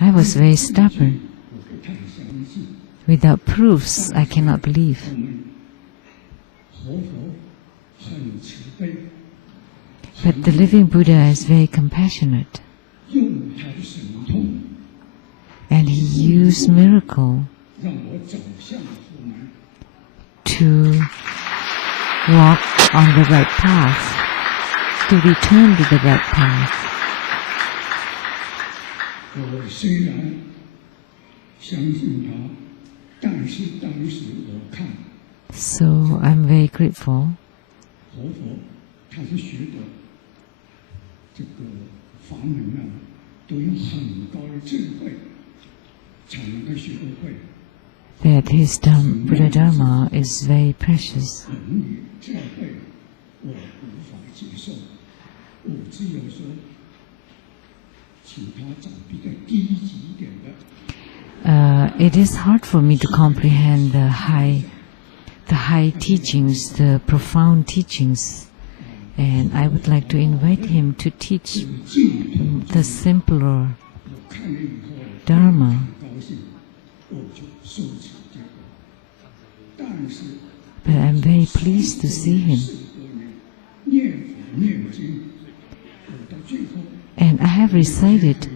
I was very stubborn. Without proofs, I cannot believe. But the living Buddha is very compassionate. And he used miracle to walk on the right path, to return to the right path. So I'm very grateful. That his Buddha Dharma is very precious. It is hard for me to comprehend the high teachings, the profound teachings, and I would like to invite him to teach the simpler Dharma. But I'm very pleased to see him. And I have recited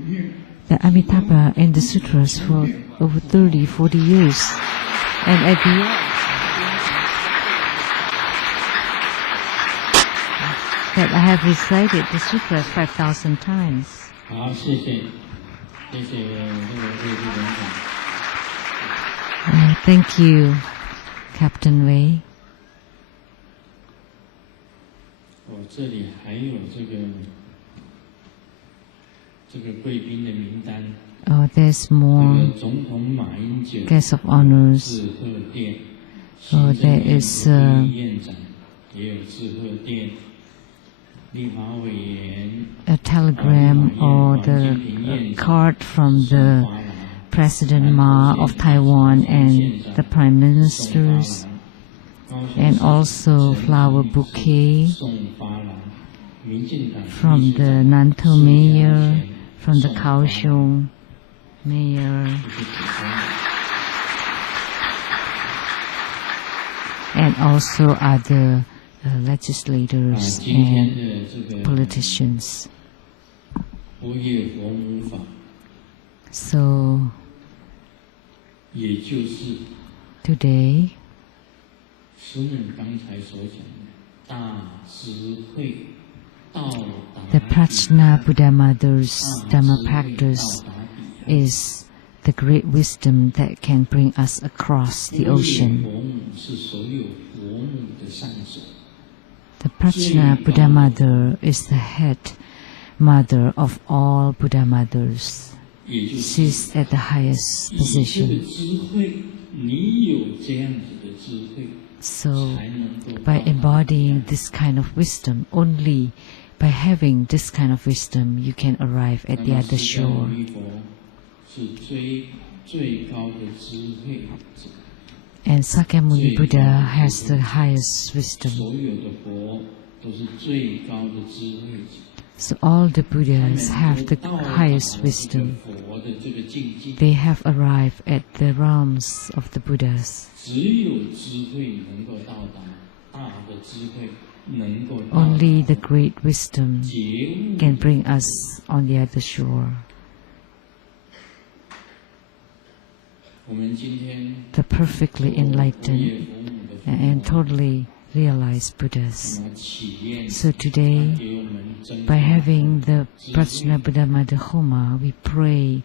the Amitabha and the Sutras for over 30, 40 years. And at the end, that I have recited the Sutras 5,000 times. Thank you, Captain Wei. Oh, there's more guests of honors. Oh, there is a telegram or the card from the President Ma of Taiwan and the Prime Ministers, and also flower bouquet from the Nantou Mayor, from the Kaohsiung Mayor, and also other legislators and politicians. So today, the Prajna Buddha Mother's Dharma practice is the great wisdom that can bring us across the ocean. The Prajna Buddha Mother is the head mother of all Buddha mothers. She's at the highest position. So, by embodying this kind of wisdom, only by having this kind of wisdom, you can arrive at the other shore. And Sakyamuni Buddha has the highest wisdom. So all the Buddhas have the highest wisdom. They have arrived at the realms of the Buddhas. Only the great wisdom can bring us on the other shore. The perfectly enlightened and totally realized Buddhas. So today, by having the Prajna Buddha Mother Homa, we pray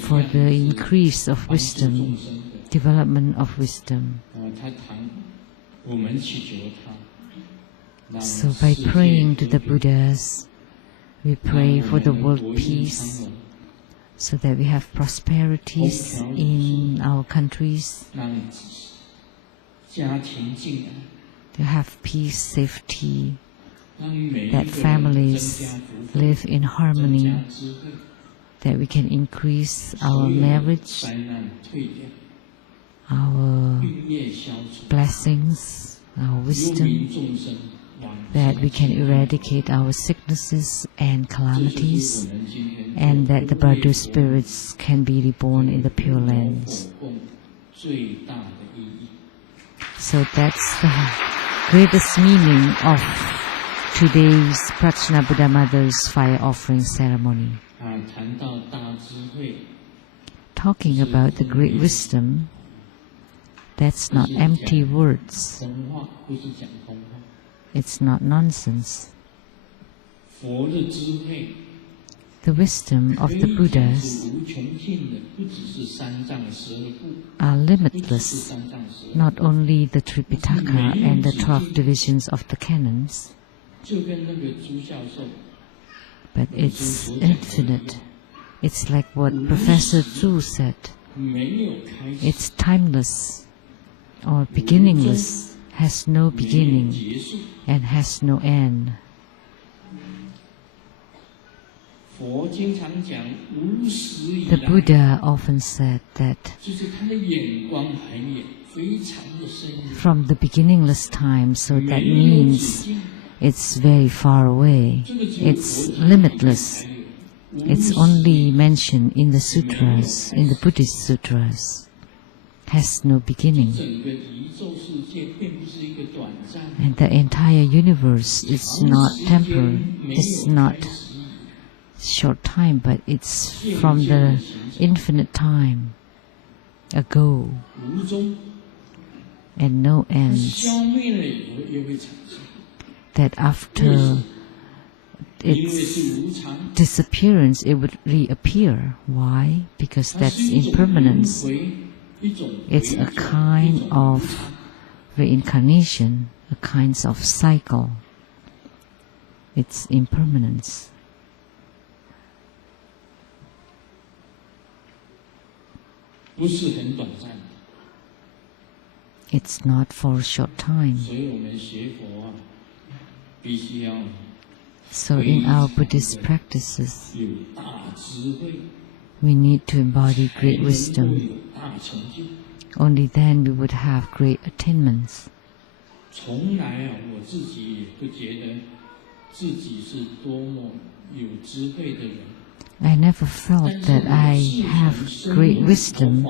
for the increase of wisdom, development of wisdom. So by praying to the Buddhas, we pray for the world peace, so that we have prosperities in our countries, to have peace, safety, that families live in harmony, that we can increase our marriage, our blessings, our wisdom, that we can eradicate our sicknesses and calamities, and that the Bardo spirits can be reborn in the Pure Lands. So that's the greatest meaning of today's Prajna Buddha Mother's fire offering ceremony. Talking about the great wisdom, that's not empty words. It's not nonsense. The wisdom of the Buddhas are limitless, not only the Tripitaka and the 12 divisions of the canons, but it's infinite. It's like what Professor Zhu said. It's timeless or beginningless, has no beginning and has no end. The Buddha often said that from the beginningless time, so that means it's very far away, it's limitless. It's only mentioned in the sutras, in the Buddhist sutras, has no beginning. And the entire universe is not temporal, it's not short time, but it's from the infinite time ago and no ends. That after its disappearance, it would reappear. Why? Because that's impermanence. It's a kind of reincarnation, a kind of cycle. It's impermanence. It's not for a short time. So in our Buddhist practices, we need to embody great wisdom. Only then we would have great attainments. I never felt that I have great wisdom,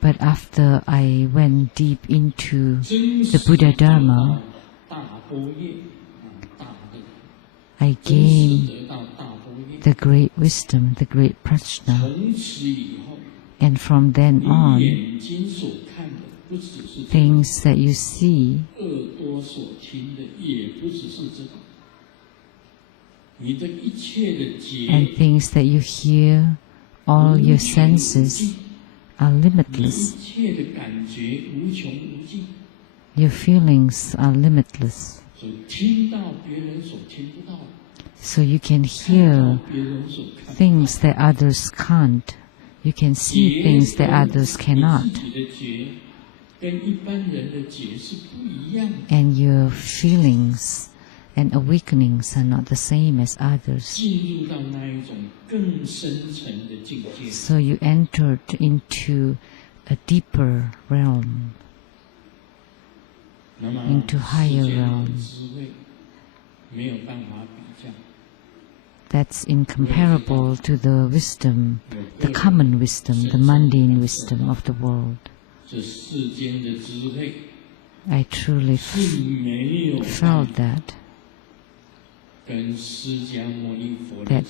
but after I went deep into the Buddha Dharma, I gained the great wisdom, the great prajna. And from then on, things that you see and things that you hear, all your senses are limitless. Your feelings are limitless. So you can hear things that others can't. You can see things that others cannot. And your feelings and awakenings are not the same as others. So you entered into a deeper realm, into higher realms. That's incomparable to the wisdom, the common wisdom, the mundane wisdom of the world. I truly felt that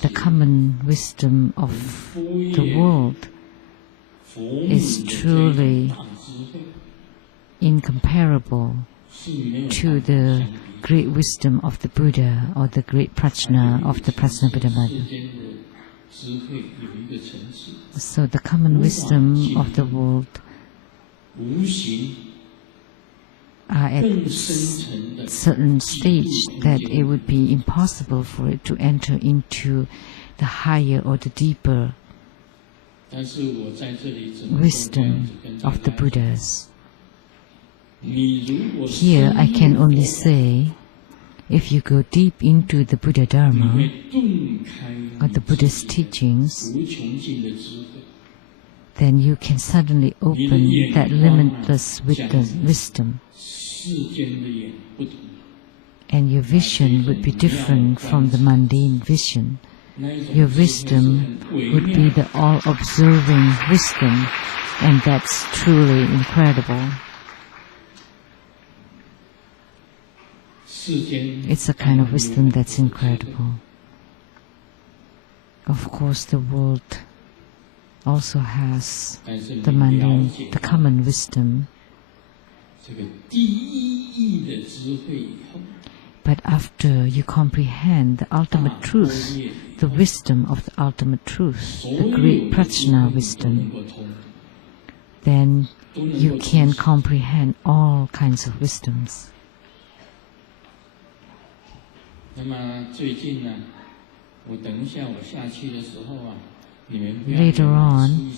the common wisdom of the world is truly incomparable to the great wisdom of the Buddha or the great prajna of the Prajna Buddha Mother. So the common wisdom of the world are at a certain stage that it would be impossible for it to enter into the higher or the deeper wisdom of the Buddhas. Here I can only say, if you go deep into the Buddha Dharma or the Buddha's teachings, then you can suddenly open that limitless wisdom. and your vision would be different from the mundane vision. Your wisdom would be the all-observing wisdom, and that's truly incredible. It's a kind of wisdom that's incredible. Of course, the world also has the mundane, the common wisdom. But after you comprehend the ultimate truth, the wisdom of the ultimate truth, the great prajna wisdom, then you can comprehend all kinds of wisdoms. Later on,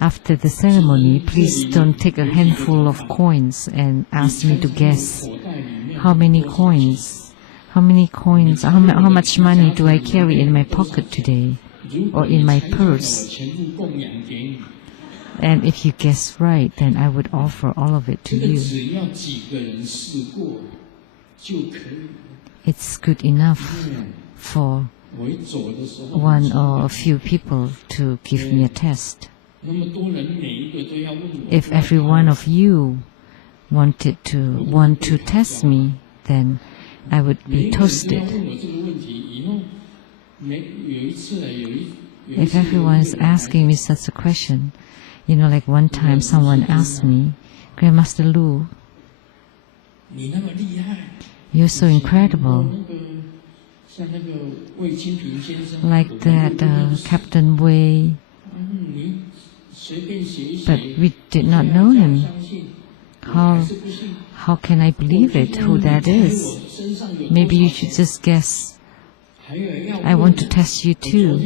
after the ceremony, please don't take a handful of coins and ask me to guess how many coins, how much money do I carry in my pocket today or in my purse. And if you guess right, then I would offer all of it to you. It's good enough for one or a few people to give me a test. If every one of you want to test me, then I would be toasted. If everyone is asking me such a question, like one time someone asked me, Grandmaster Lu, you're so incredible. Like that Captain Wei, but we did not know him. How can I believe it, who that is? Maybe you should just guess. I want to test you too.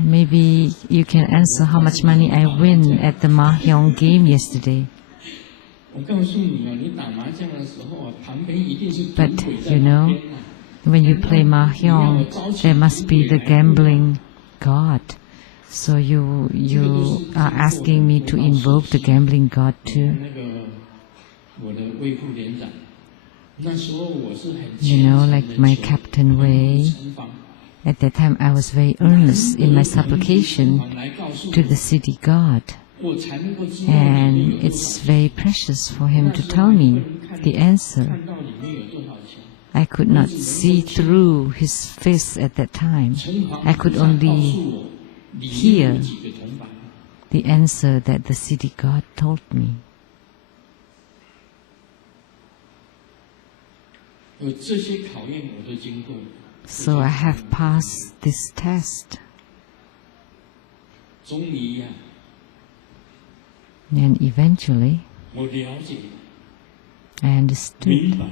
Maybe you can answer how much money I win at the Mahjong game yesterday. But when you play Mahjong, there must be the gambling god. So you are asking me to invoke the gambling god too. Like my Captain Wei, at that time I was very earnest in my supplication to the city god. And it's very precious for him to tell me the answer. I could not see through his face at that time. I could only hear the answer that the city god told me. So I have passed this test. And eventually, I understood.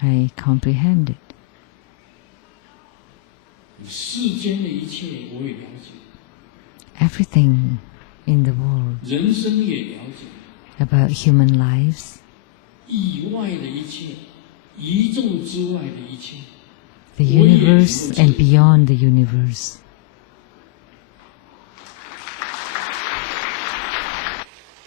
I comprehended. Everything in the world about human lives, the universe and beyond the universe.